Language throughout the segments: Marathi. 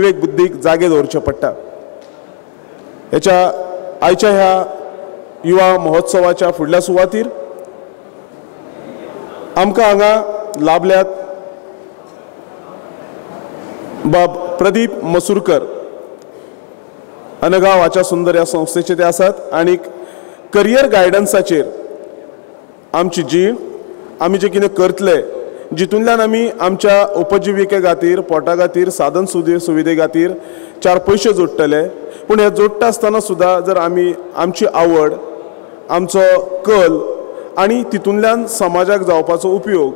विवेक बुद्धीक जागे दवरचे पडटा। ह्याच्या आयच्या ह्या युवा महोत्सवाच्या फुडल्या सुवातीर आमकां हांगा लाभल्यात बाब प्रदीप मसूरकर अनगांव वाचा सुंदर ह्या संस्थेचे ते आसात आणि करियर गायडन्साचेर आमची जीण आमी जे कितें करतले जितूंतल्यान आमी आमच्या उपजिविके खातीर पोटा खातीर साधन सुविधे खातीर चार पयशे जोडटले पूण हे जोडटा आसतना सुद्दां जर आमी आमची आवड आमचो कल आनी तितूंतल्यान समाजाक जावपाचो उपयोग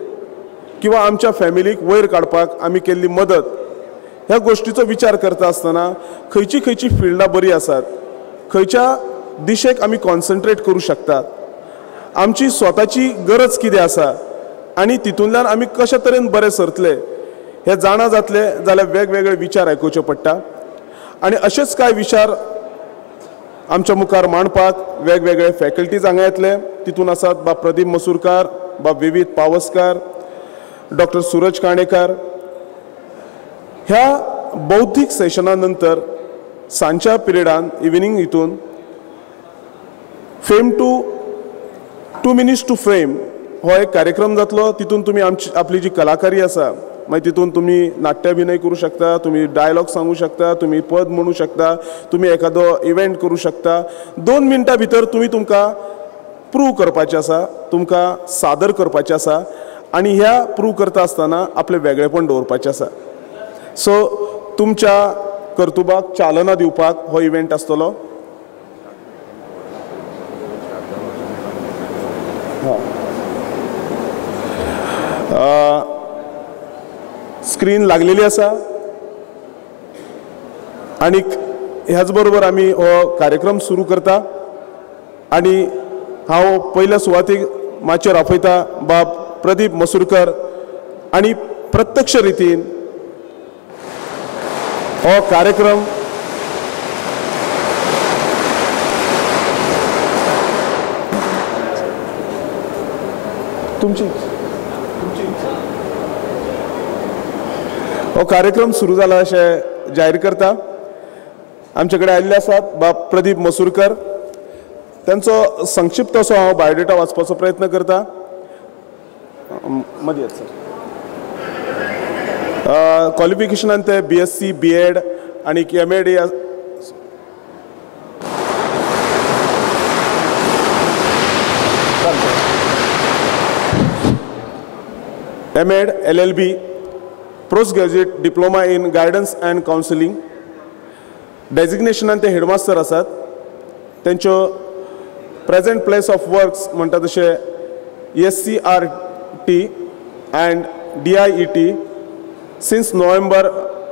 किंवा आमच्या फॅमिलीक वयर काडपाक आमी केल्ली मदत ह्या गोष्टीचो विचार करता आसतना खंयची खंयची फिल्डां बरी आसात खंयच्या दिशेक आमी कॉन्सन्ट्रेट करूं शकतात आमची स्वताची गरज कितें आसा आनी तितूंतल्यान आमी कशे तरेन बरे सरतले हे जाणा जातले जाल्यार वेगवेगळे विचार आयकुचे पडटा आनी अशेच कांय विचार आमच्या मुखार मांडपाक वेगवेगळे फॅकल्टीज हांगा येतले तितून आसात बाब प्रदीप मसूरकार बाब विविध पावसकार डॉक्टर सूरज काणेकार ह्या बौद्धीक सेशना नंतर सांजच्या पिरियडान इव्हिनिंग हितून fame two minutes to frame हो एक कार्यक्रम जातलो तितून तुमी आपली जी कलाकारी आसा मागीर तितून तुमी नाट्याभिनय करूं शकता तुमी डायलॉग सांगू शकता तुमी पद म्हणू शकता तुमी एखादो इव्हेंट करूं शकता 2 मिनटां भितर तुमी तुमकां प्रूव करपाचें आसा तुमकां सादर करपाचें आसा आनी ह्या प्रूव करता आसतना आपलें वेगळेपण दवरपाचें आसा सो तुमच्या कर्तुबाक चालना दिवपाक हो इव्हेंट आसतलो स्क्रीन लागलेली आसा आणि ह्याच बरोबर आमी हो कार्यक्रम सुरू करता आणि हांव पयल्या सुवातेक माचयेर आपयता बाब प्रदीप मसूरकर आणि प्रत्यक्ष रितीन हो कार्यक्रम हो कार्यक्रम सुरू जाला अशें जाहीर करता आमचे कडेन आयिल्ले आसात बाब प्रदीप मसूरकर त्यांचो संक्षिप्त असो हांव बायोडेटा वाचपाचो प्रयत्न करता मदीं सर क्वॉलिफिकेशनान ते BSc B.Ed आणि M.Ed M.Ed LLB post graduate diploma in guidance and counselling डेजिग्नेशनान ते हेडमास्टर आसात तेंच्यो प्रेजेंट प्लेस ऑफ वर्क्स म्हणटा तशे SCRT and DIET since November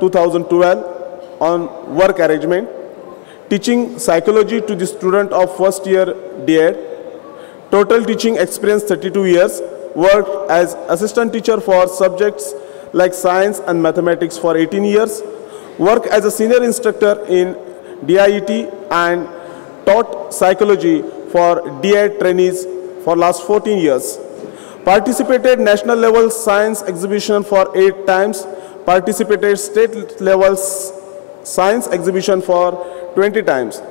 2012 on work arrangement, teaching psychology to the student of first year D.Ed, total teaching experience 32 years, worked as assistant teacher for subjects like science and mathematics for 18 years, worked as a senior instructor in DIET and taught psychology for D.Ed trainees for last 14 years. Participated national level science exhibition for 8 times, participated state level science exhibition for 20 times,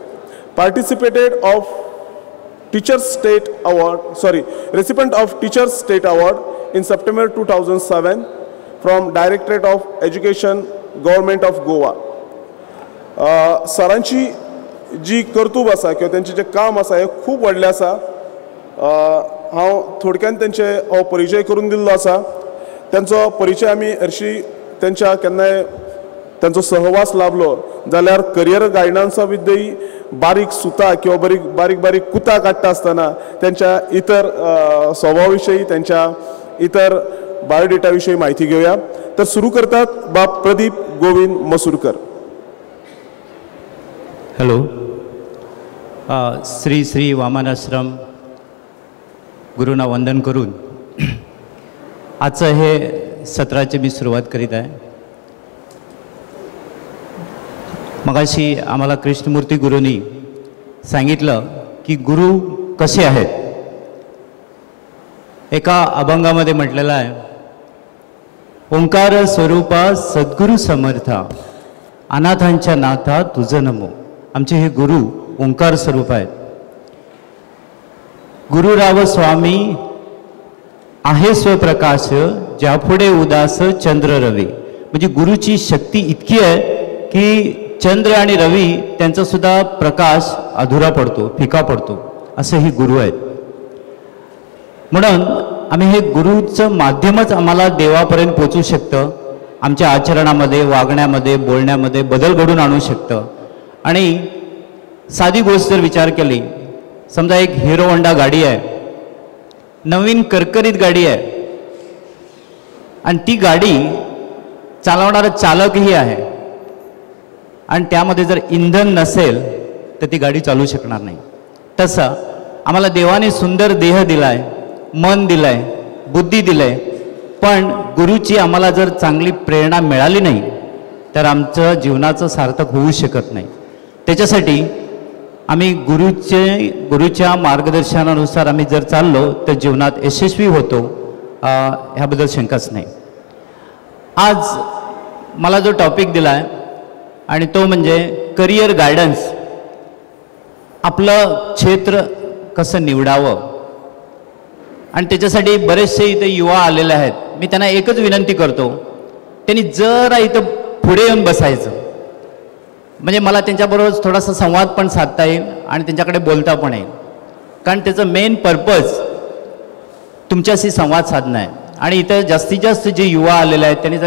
participated of Teachers State Award, recipient of Teachers State Award in September 2007 from Directorate of Education, Government of Goa. सरांची जी कर्तूब आसा किंवा त्यांचे जे काम आसा हे खूप व्हडलें आसा हांव थोडक्यान त्यांचे हो परिचय करून दिल्लो आसा त्यांचो परिचय आमी हरशी त्यांच्या केन्नाय त्यांचो सहवास लाभलो जाल्यार करियर गायडन्सा विद्यी बारीक सुता किंवा बारीक बारीक कुता काडटा आसतना त्यांच्या इतर स्वभावाविषयी त्यांच्या इतर बायोडेटा विषयी माहिती घेऊया तर सुरू करतात बाब प्रदीप गोविंद मसूरकर. हॅलो श्री श्री वामनाश्रम गुरुना वंदन करून आजचं हे सत्राची मी सुरुवात करीत आहे. मगाशी आम्हाला कृष्णमूर्ती गुरुनी सांगितलं की गुरु कसे आहेत. एका अभंगामध्ये म्हटलेलं आहे ओंकार स्वरूपा सद्गुरु समर्था अनाथांच्या नाथा तुझं नमो. आमचे हे गुरु ओंकार स्वरूप आहेत. गुरुराव स्वामी आहे स्वप्रकाश, ज्यापुढे उदास चंद्र रवी. म्हणजे गुरुची शक्ती इतकी आहे की चंद्र आणि रवी त्यांचा सुद्धा प्रकाश अधुरा पडतो, फिका पडतो. असे हे गुरु आहेत. म्हणून आम्ही हे गुरुचं माध्यमच आम्हाला देवापर्यंत पोचू शकतं. आमच्या आचरणामध्ये, वागण्यामध्ये, बोलण्यामध्ये बदल घडून आणू शकतं. आणि साधी गोष्ट जर विचार केली, समजा एक हिरो होंडा गाडी आहे, नवीन करकरीत गाडी आहे, आणि ती गाडी चालवणारा चालकही आहे, आणि त्यामध्ये जर इंधन नसेल तर ती गाडी चालू शकणार नाही. तसं आम्हाला देवाने सुंदर देह दिलाय, मन दिलंय, बुद्धी दिलंय, पण गुरुची आम्हाला जर चांगली प्रेरणा मिळाली नाही तर आमचं जीवनाचं सार्थक होऊ शकत नाही. त्याच्यासाठी आम्ही गुरुच्या मार्गदर्शनानुसार आम्ही जर चाललो तर जीवनात यशस्वी होतो, ह्याबद्दल शंकाच नाही. आज मला जो टॉपिक दिला आहे आणि तो म्हणजे करिअर गायडन्स. आपलं क्षेत्र कसं निवडावं, आणि त्याच्यासाठी बरेचसे इथे युवा आलेले आहेत. मी त्यांना एकच विनंती करतो, त्यांनी जरा इथं पुढे येऊन बसायचं, म्हणजे मला त्यांच्याबरोबर थोडासा संवाद पण साधता येईल आणि त्यांच्याकडे बोलता पण येईल. कारण त्याचं मेन पर्पज तुमच्याशी संवाद साधणं आहे. आणि इथं जास्तीत जास्त जे युवा आलेले आहेत त्यांनी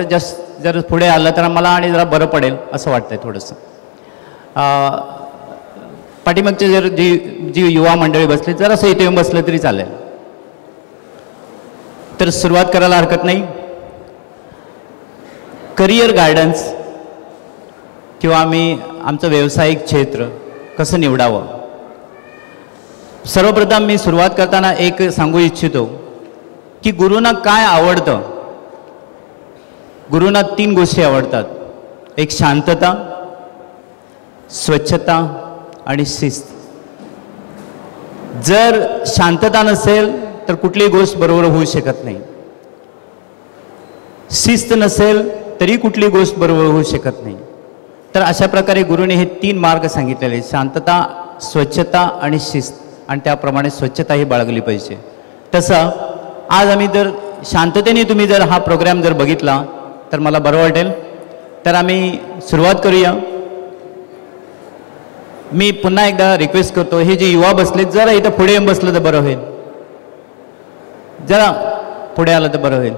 जर पुढे आलं तर मला आणि जरा बरं पडेल असं वाटतंय थोडंसं. पाठीमागचे जर जी युवा मंडळी बसली जरासं इथे येऊन बसलं तरी चालेल. तर सुरुवात करायला हरकत नाही. करिअर गायडन्स किंवा आम्ही आमचं व्यावसायिक क्षेत्र कसं निवडावं. सर्वप्रथम मी सुरुवात करताना एक सांगू इच्छितो की गुरुंना काय आवडतं. गुरुंना 3 गोष्टी आवडतात. एक शांतता, स्वच्छता आणि शिस्त. जर शांतता नसेल तर कुठलीही गोष्ट बरोबर होऊ शकत नाही. शिस्त नसेल तरी कुठली गोष्ट बरोबर होऊ शकत नाही. तर अशा प्रकारे गुरुने हे 3 मार्ग सांगितलेले, शांतता, स्वच्छता आणि शिस्त, आणि त्याप्रमाणे स्वच्छता ही बाळगली पाहिजे. तसं आज आम्ही जर शांततेने तुम्ही जर हा प्रोग्राम जर बघितला तर मला बरं वाटेल. तर आम्ही सुरुवात करूया. मी पुन्हा एकदा रिक्वेस्ट करतो, हे जे युवा बसलेत जरा इथं पुढे येऊन बसलं तर बरं होईल, जरा पुढे आलं तर बरं होईल.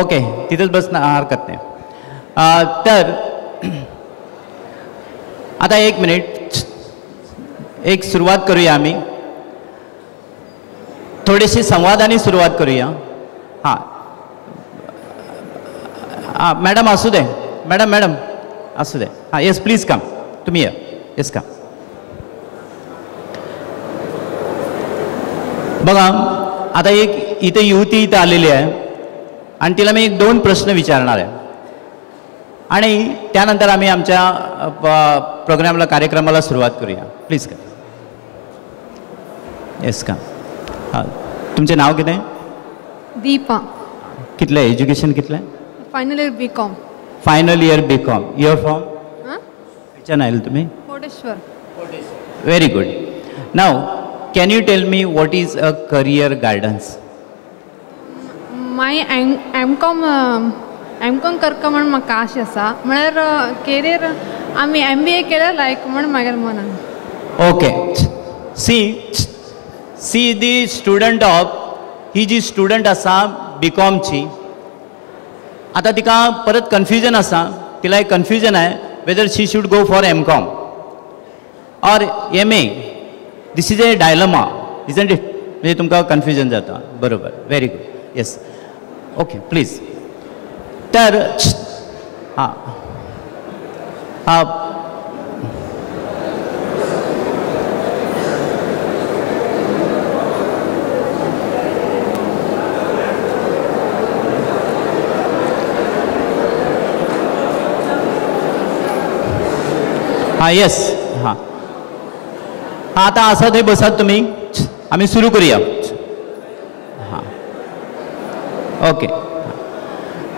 ओके, तिथंच बसणं हरकत नाही. तर आता 1 मिनिट, एक सुरुवात करूया. आम्ही थोडीशी संवादाने सुरुवात करूया. हां हां, मॅडम असू दे, मॅडम असू दे. हां, येस प्लीज कम, तुम्ही या. Yes come. बघा, आता एक इथे युवती इथं आलेली आहे आणि तिला मी 2 प्रश्न विचारणार आहे आणि त्यानंतर आम्ही आमच्या प्रोग्रामला, कार्यक्रमाला सुरुवात करूया. प्लीज का. येस का. हां, तुमचे नाव किती आहे? दीपा. कितलं आहे एज्युकेशन? कितलं आहे? Final year BCom. Final year BCom. Your from? कुठच्या नाही तुम्ही? कोटेश्वर. Very good. नाव can you tell me what is a career guidance? My MCom करता म्हणून म्हाका आश आसा. म्हळ्यार कॅरियर आमी MBA केल्यार लायक म्हणून म्हागेलें मनान. Okay, see the student of, ही जी स्टुडंट आसा BComची, आता तिका परत कन्फ्युजन आसा. तिला एक कन्फ्युजन आहे whether she should go for MCom और MA. This is a dilemma, isn't it? म्हणजे तुमका कन्फ्युजन जाता. बरोबर, very good. Yes, okay, please. तर हां हां, हां, येस. हां हां, आता असं ते बसा तुम्ही, आम्ही सुरू करूया. हां, ओके.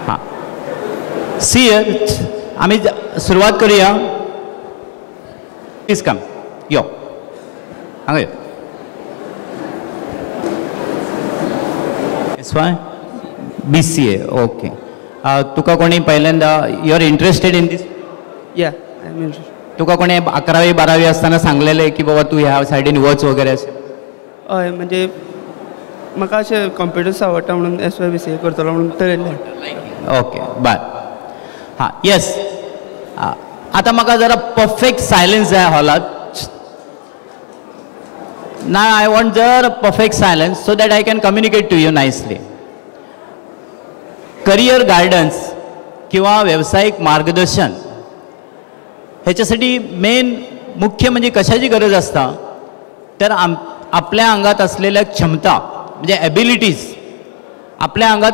हां, सी आम्ही सुरुवात करूया. प्लीज कम यो हांगा यो. It's fine. BCA okay. तुका कोणी पहिल्यांदा you are interested in this? या आय एम इंटरेस्टेड. तुका कोणी 11वी 12वी असताना सांगलेले की बाबा तू ह्या सायडीन वच वगैरे असे? हय म्हणजे म्हाका अशें कंप्युटर्स आवडटा म्हणून SYBCA करतलो म्हणून ठरयल्लें. Okay bye. हां येस. आता म्हाका जरा परफेक्ट सायलन्स जाय हॉलात. ना आय वॉन्ट जर perfect silence so that I can communicate to you nicely. Career guidance किंवा व्यावसायिक मार्गदर्शन ह्याच्यासाठी मेन मुख्य म्हणजे कशाची गरज असता तर आपल्या अंगात असलेल्या क्षमता म्हणजे ॲबिलिटीज, आपल्या अंगात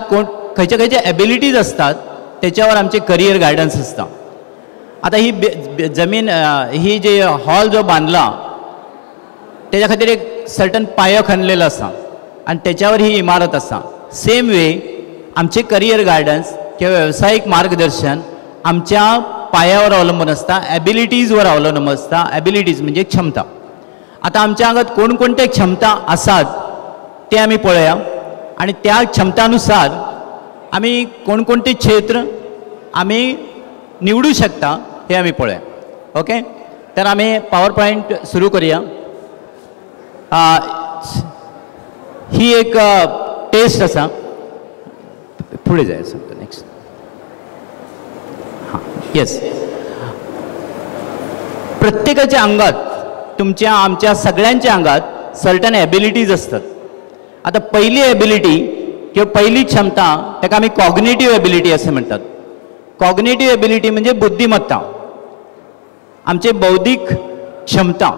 खयच्या खयच्या ॲबिलिटीज असतात त्याच्यावर आमचे करियर गायडन्स असता. आता ही जमीन ही जे हॉल जो बांधला त्याच्या खातीर एक सर्टन पायो खणलेलो आसा आणि त्याच्यावर ही इमारत आसा. सेम वे आमचे करियर गायडन्स किंवा व्यावसायिक मार्गदर्शन आमच्या पायावर अवलंबून असता, ॲबिलिटीजवर अवलंबून असता. ॲबिलिटीज म्हणजे क्षमता. आता आमच्या अंगात कोणकोणत्या क्षमता आसात ते आम्ही पळया आणि त्या क्षमतानुसार आम्ही कोणकोणते क्षेत्र आम्ही निवडू शकता हे आम्ही पळया. ओके. तर आम्ही पॉवर पॉईंट सुरू करूया. ही एक टेस्ट असा. पुढे जायचं नेक्स्ट. हां येस. प्रत्येकाच्या अंगात तुमच्या आमच्या सगळ्यांच्या अंगात सर्टन ॲबिलिटीज असतात. आता पहिली ॲबिलिटी किंवा पहिली क्षमता त्याला आम्ही कॉग्निटिव्ह ॲबिलिटी असे म्हणतात. कॉग्निटिव्ह ॲबिलिटी म्हणजे बुद्धिमत्ता. आमचे बौद्धिक क्षमता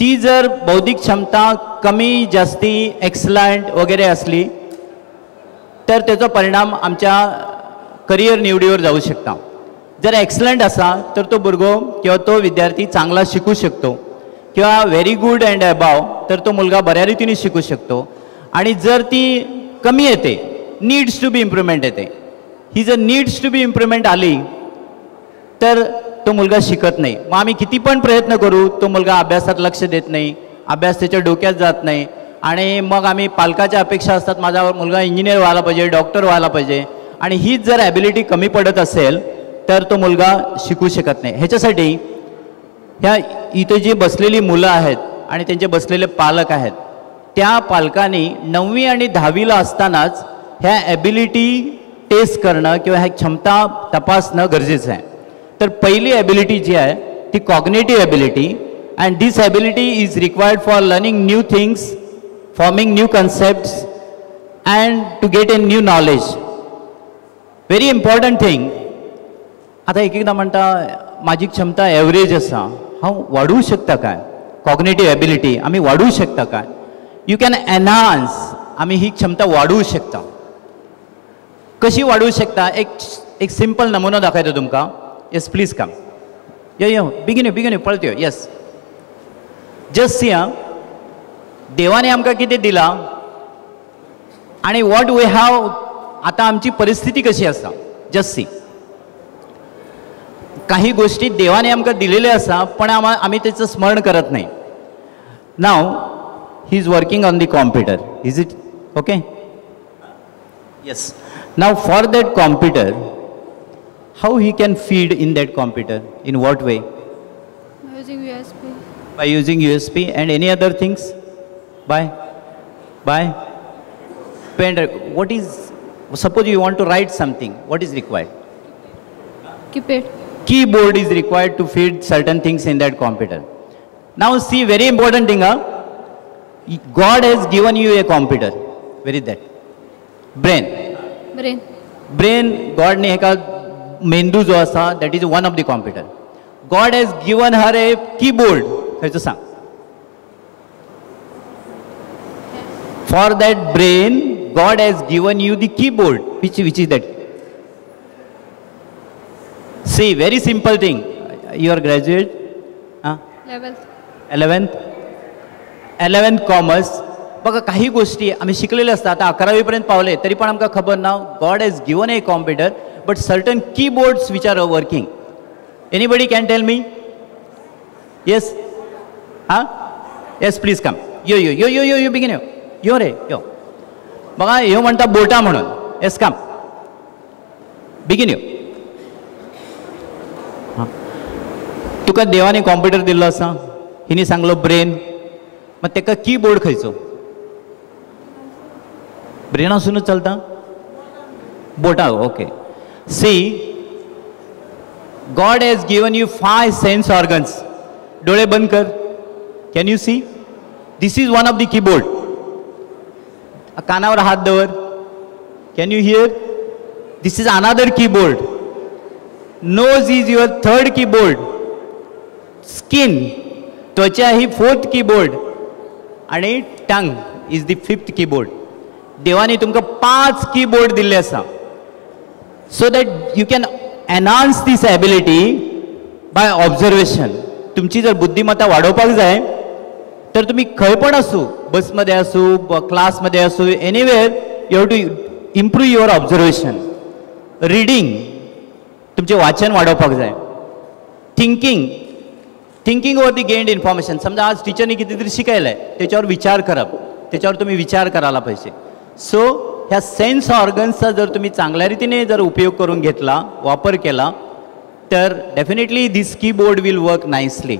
ती जर बौद्धिक क्षमता कमी जास्ती एक्सलंट वगैरे असली तर त्याचा परिणाम आमच्या करियर निवडीवर जाऊ शकता. जर एक्सलंट असा तर तो भुरगो किंवा तो विद्यार्थी चांगला शिकू शकतो किंवा व्हेरी गुड अँड अबाव तर तो मुलगा बऱ्या रीतीने शिकू शकतो. आणि जर ती कमी येते नीड्स टू बी इम्प्रूव्हमेंट येते. ही जर नीड्स टू बी इम्प्रूव्हमेंट आली तर तो मुलगा शिकत नाही. मग आम्ही किती पण प्रयत्न करू तो मुलगा अभ्यासात लक्ष देत नाही, अभ्यास त्याच्या डोक्यात जात नाही. आणि मग आम्ही पालकाच्या अपेक्षा असतात माझा मुलगा इंजिनियर व्हायला पाहिजे, डॉक्टर व्हायला पाहिजे. आणि हीच जर ॲबिलिटी कमी पडत असेल तर तो मुलगा शिकू शकत नाही. ह्याच्यासाठी ह्या इथे जी बसलेली मुलं आहेत आणि त्यांचे बसलेले पालक आहेत त्या पालकांनी 9वी आणि 10वीला असतानाच ह्या ॲबिलिटी टेस्ट करणं किंवा ह्या क्षमता तपासणं गरजेचं आहे. तर पहिली ॲबिलिटी जी आहे ती cognitive ability. And this ability is required for learning new things, forming new concepts and to get a new knowledge. Very important thing. आता एक एकदा म्हणता माझी क्षमता ॲव्हरेज असा, हांव वाढवू शकता काय? कॉग्निटिव्ह ॲबिलिटी आम्ही वाढवू शकता काय? You can enhance. आम्ही ही क्षमता वाढवू शकता. कशी वाढवू शकता? एक सिंपल नमुना दाखवतो तुमका. Yes please come. Yo begin पळत यो. Yes just see. देवाने आमकां कितें दिला आणि वॉट वी हॅव. आता आमची परिस्थिती कशी आसा जस्ट सी. काही गोष्टी देवाने आमकां दिलेल्या आसा पण आम्ही त्याचं स्मरण करत नाही. Now he is working on the computer. Is it okay? Yes. Now for that computer how he can feed in that computer? In what way? Using USB. By using USB and any other things? By pen drive. What is, suppose you want to write something, what is required? Keypad. Keyboard is required to feed certain things in that computer. Now see, very important thing. God has given you a computer. Where is that? Brain. Brain. God ने एका मेंदू जो असा that is one of the computer. God has given her a keyboard. खयचो सांग. For that brain, God has given you the keyboard. Which is that? See, very simple thing. You are graduate? 11th commerce. बघा काही गोष्टी आम्ही शिकलेले असतात. आता 11वी पर्यंत पावले तरी पण आमका खबर ना. God has given a computer but certain keyboards which are working. Anybody can tell me? Yes? Huh? Yes, please come. You begin yo. Yo रे यो. बघा ह्यो म्हणता बोटा म्हणून. Yes, come. Begin yo. तुका देवाने कॉम्प्युटर दिल्लो आसा, हिने सांगलो ब्रेन, मग तेका कीबोर्ड खंयचो? ब्रेन आसूनच चलता? बोटा, okay. See, God has given you 5 sense organs. डोळे बंद कर. Can you see? This is one of the keyboard. कानावर हात दवर. Can you hear? This is another keyboard. Nose is your third keyboard. Skin, त्वचा ही 4th keyboard. आणि tongue is the 5th keyboard. देवाने तुमकां 5 कीबोर्ड दिल्ले आसा. So that you can enhance this ability by observation. तुमची जर बुद्धिमत्ता वाढवपाक जाय तर तुम्ही खंय पण असू, बसमध्ये असू, क्लासमध्ये असू, anywhere you have to improve your observation. Reading, तुमचे वाचन वाढवपाक जाय. Thinking over the gained information. समजा आज टीचरने कितीतरी शिकायलंय, त्याच्यावर विचार करप, त्याच्यावर तुम्ही विचार करायला पाहिजे. सो ह्या सेन्स ऑर्गन्सचा जर तुम्ही चांगल्या रीतीने जर उपयोग करून घेतला, वापर केला, तर definitely this keyboard will work nicely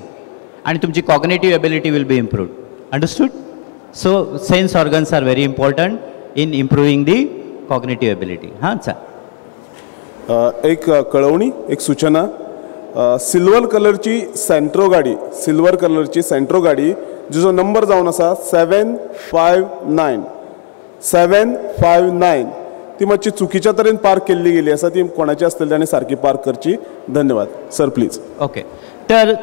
आणि तुमची cognitive ability will be improved. Understood? So sense organs are very important in improving the cognitive ability. हां, चाल. एक कळवणी, एक सूचना. सिल्वर कलरची सेंट्रो गाडी जिचो नंबर जावन आसा 759 ती मातशी चुकीच्या तरेन पार्क केल्ली गेली आसा. ती कोणाची आसतली आनी सारकी पार्क करची. धन्यवाद. Sir please. ओके. तर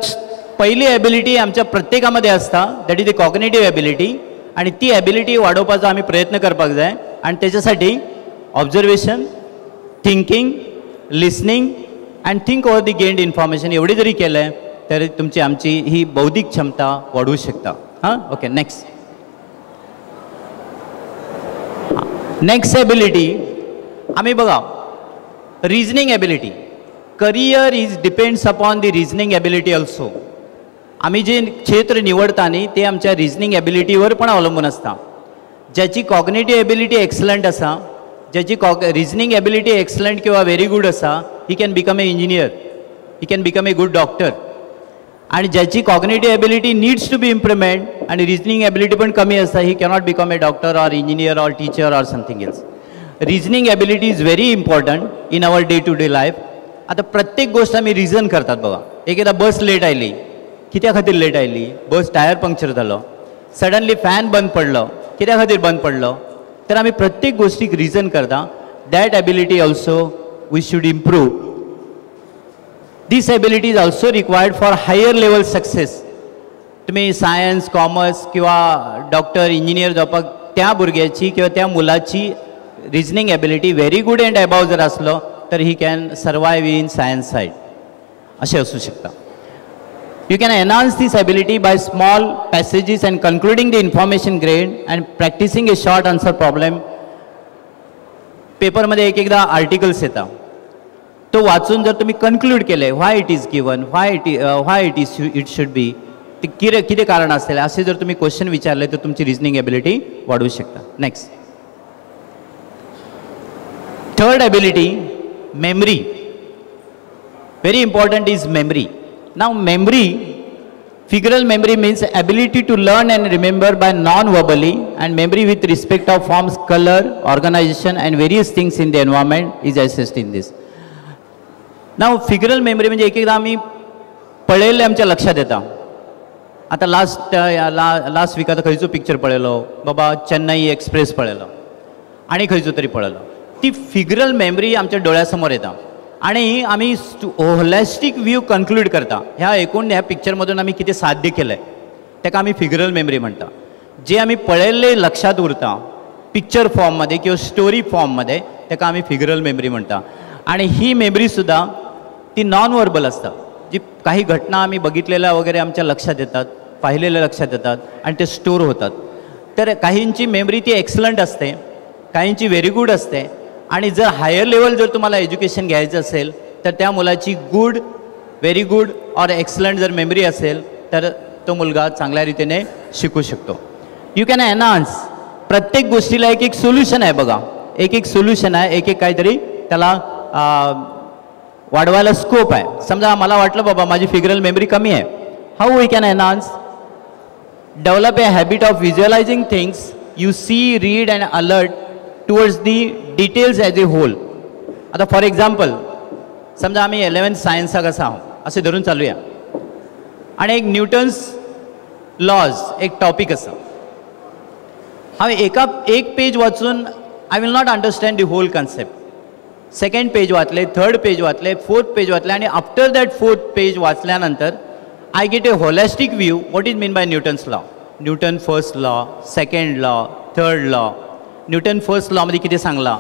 पहिली एबिलिटी आमच्या प्रत्येकामध्ये असता, that is the cognitive ability. आणि ती एबिलिटी वाढवपाचा आम्ही प्रयत्न करपाक जाय. आणि त्याच्यासाठी observation, thinking, listening and think over the gained information एवढी जरी केलं तरी तुमची आमची ही बौद्धिक क्षमता वाढवू शकता. हां, ओके. नेक्स्ट एबिलिटी आम्ही बघा, reasoning ability. Career is depends upon the reasoning ability also. आम्ही जे क्षेत्र निवडता न्ही ते आमच्या रिजनिंग एबिलिटीवर पण अवलंबून असता. ज्याची कॉग्नेटिव्ह एबिलिटी एक्सलंट असा, ज्याची रिजनिंग एबिलिटी एक्सलंट किंवा व्हेरी गुड असा, he can become a engineer, he can become a good doctor. आणि ज्याची cognitive ability needs to be improvement आणि रिजनिंग एबिलिटी पण कमी असता, he cannot become a doctor or engineer or teacher or something else. Reasoning ability is very important in our day to day life. आता प्रत्येक गोष्ट आम्ही रिझन करतात बघा. एकदा बस लेट आयली, कित्या खातीर लेट आयली? बस टायर पंक्चर झालो. सडनली फॅन बंद पडलो, कित्या खातीर बंद पडलो? तर आम्ही प्रत्येक गोष्टीक रिझन करता. That ability also we should improve. This ability is also required for higher level success. तुम्ही सायन्स, कॉमर्स किंवा डॉक्टर, इंजिनियर जावपाक त्या भुरग्याची किंवा त्या मुलाची reasoning ability very good and above जर असलो तर he can survive in science side, असे असू शकता. You can enhance this ability by small passages and concluding the information gained and practicing a short answer problem. पेपरमध्ये एकदा आर्टिकल्स येतात, तो वाचून जर तुम्ही कन्क्लूड केले, why it is given, why it should be, ते किती कारण असेल असे जर तुम्ही क्वेश्चन विचारले तर तुमची रिजनिंग एबिलिटी वाढवू शकता. Next, third ability, memory. Very important is memory. Now memory, figural memory means ability to learn and remember by non-verbally, and memory with respect of forms, color, organization and various things in the environment is assessed in this. Now figural memory म्हणजे एकदा आम्ही पळयले आमच्या लक्षात येता. आता लास्ट वीक आता खंयचो पिक्चर पळयलो बाबा, चेन्नई एक्सप्रेस पळयलो आणि खंयचो तरी पळयलो. ती फिगरल मेमरी आमच्या डोळ्यासमोर येता आणि आम्ही होलिस्टिक व्यू कन्क्लूड करता. ह्या पिक्चरमधून आम्ही किती साध्य केलं आहे त्याका आम्ही फिगरल मेमरी म्हणता. जे आम्ही पळयल्ले लक्षात उरता पिक्चर फॉर्ममध्ये किंवा स्टोरी फॉर्ममध्ये त्याका आम्ही फिगरल मेमरी म्हणता. आणि ही मेमरीसुद्धा ती नॉन वर्बल असता. जी काही घटना आम्ही बघितलेल्या वगैरे आमच्या लक्षात येतात, पाहिलेल्या लक्षात येतात आणि ते स्टोर होतात. तर काहींची मेमरी ती एक्सलंट असते, काहींची व्हेरी गुड असते आणि जर हायर लेवल जर तुम्हाला एज्युकेशन घ्यायचं असेल तर त्या मुलाची गुड, व्हेरी गुड और एक्सलंट जर मेमरी असेल तर तो मुलगा चांगल्या रीतीने शिकू शकतो. You can enhance. प्रत्येक गोष्टीला एक एक सोल्युशन आहे बघा, एक एक सोल्युशन आहे, एक एक काहीतरी त्याला वाढवायला स्कोप आहे. समजा मला वाटलं बाबा माझी फिगरल मेमरी कमी आहे, how we can enhance? Develop a habit of visualizing things you see, read and alert towards the details as a whole. आता फॉर एक्झाम्पल समजा आम्ही 11th सायन्सचा कसा आहोत असे धरून चालूया आणि एक न्यूटन्स लॉज एक टॉपिक असा, हांवें एक पेज वाचून I will not understand the whole concept. Second page वाचले, थर्ड पेज वाचले, फोर्थ पेज वाचले आणि आफ्टर दॅट फोर्थ पेज वाचल्यानंतर I get a holistic view what is mean by Newton's law. Newton first law, second law, third law. Newton first लॉमध्ये किती सांगला,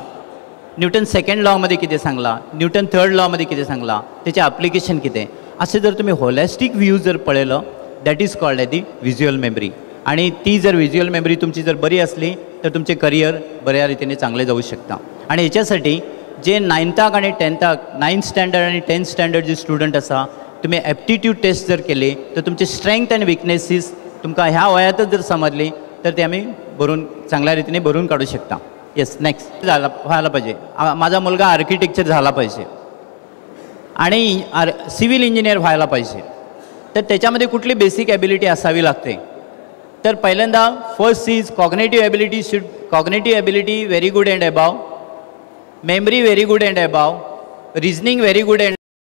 न्यूटन सेकंड लॉमध्ये किती सांगला, न्यूटन थर्ड लॉमध्ये किती सांगला, त्याचे ॲप्लिकेशन किती. असे जर तुम्ही होलिस्टिक व्ह्यू जर पळयलं that is called as the visual memory. आणि ती जर व्हिज्युअल मेमरी तुमची जर बरी असली तर तुमचे करियर बऱ्या रीतीने चांगले जाऊ शकता. आणि याच्यासाठी जे 9th आणि 10th 9th स्टँडर्ड आणि 10th स्टँडर्ड जे स्टुडंट असा तुम्ही ॲप्टिट्यूड टेस्ट जर केले तर तुमचे स्ट्रेंथ अँड विकनेसीस तुमका ह्या वयातच जर समजली तर ते आम्ही भरून चांगल्या रीतीने भरून काढू शकता. येस, नेक्स्ट व्हायला पाहिजे. माझा मुलगा आर्किटेक्चर झाला पाहिजे आणि सिव्हिल इंजिनियर व्हायला पाहिजे. तर त्याच्यामध्ये कुठली बेसिक ॲबिलिटी असावी लागते. तर पहिल्यांदा first is cognitive ability very good and above, memory very good and above, reasoning very good and